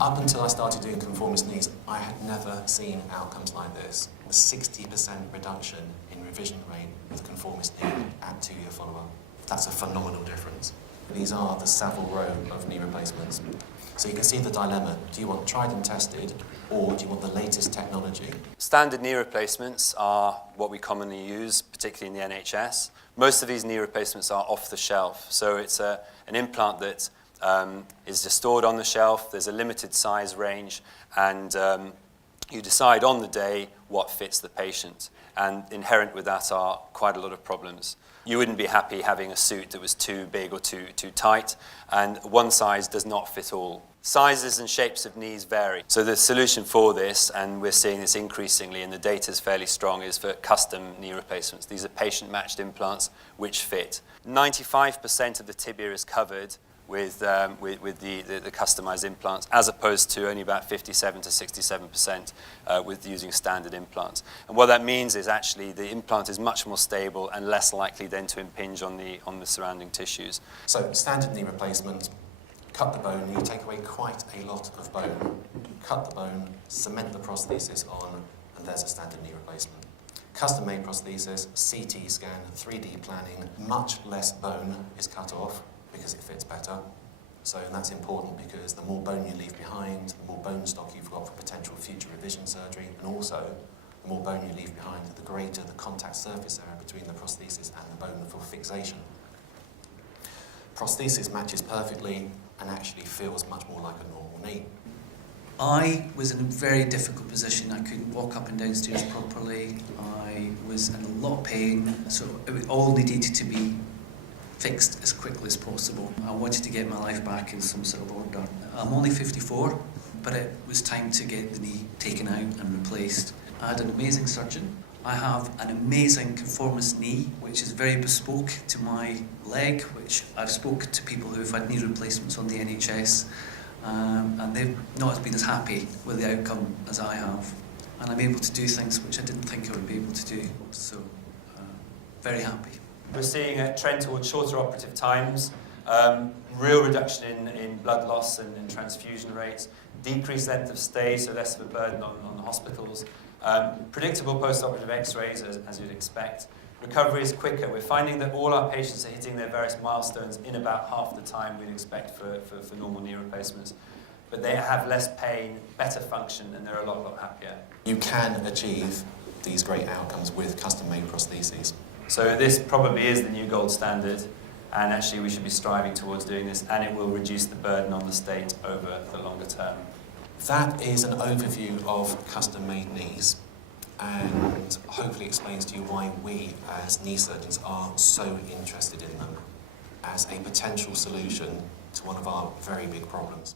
Up until I started doing conformist knees, I had never seen outcomes like this. A 60% reduction in revision rate with conformist knee at 2-year follow-up. That's a phenomenal difference. These are the Savile Row of knee replacements. So you can see the dilemma. Do you want tried and tested, or do you want the latest technology? Standard knee replacements are what we commonly use, particularly in the NHS. Most of these knee replacements are off the shelf. So it's an implant that is just stored on the shelf. There's a limited size range, and you decide on the day what fits the patient. And inherent with that are quite a lot of problems. You wouldn't be happy having a suit that was too big or too tight, and one size does not fit all. Sizes and shapes of knees vary. So the solution for this, and we're seeing this increasingly, and the data is fairly strong, is for custom knee replacements. These are patient-matched implants which fit. 95% of the tibia is covered with the customised implants, as opposed to only about 57 to 67% with using standard implants. And what that means is actually the implant is much more stable and less likely then to impinge on the surrounding tissues. So standard knee replacement, cut the bone, you take away quite a lot of bone. Cut the bone, cement the prosthesis on, and there's a standard knee replacement. Custom-made prosthesis, CT scan, 3D planning, much less bone is cut off because it fits better. So and that's important because the more bone you leave behind, the more bone stock you've got for potential future revision surgery, and also the more bone you leave behind, the greater the contact surface area between the prosthesis and the bone for fixation. Prosthesis matches perfectly and actually feels much more like a normal knee. I was in a very difficult position. I couldn't walk up and down stairs properly. I was in a lot of pain, so it all needed to be fixed as quickly as possible. I wanted to get my life back in some sort of order. I'm only 54, but it was time to get the knee taken out and replaced. I had an amazing surgeon. I have an amazing conformist knee, which is very bespoke to my leg, which I've spoken to people who have had knee replacements on the NHS, and they've not been as happy with the outcome as I have. And I'm able to do things which I didn't think I would be able to do, so very happy. We're seeing a trend towards shorter operative times, real reduction in blood loss and transfusion rates, decreased length of stay, so less of a burden on the hospitals, predictable post-operative x-rays, as you'd expect. Recovery is quicker. We're finding that all our patients are hitting their various milestones in about half the time we'd expect for normal knee replacements. But they have less pain, better function, and they're a lot happier. You can achieve these great outcomes with custom-made prostheses. So this probably is the new gold standard, and actually we should be striving towards doing this, and it will reduce the burden on the state over the longer term. That is an overview of custom-made knees, and hopefully explains to you why we as knee surgeons are so interested in them as a potential solution to one of our very big problems.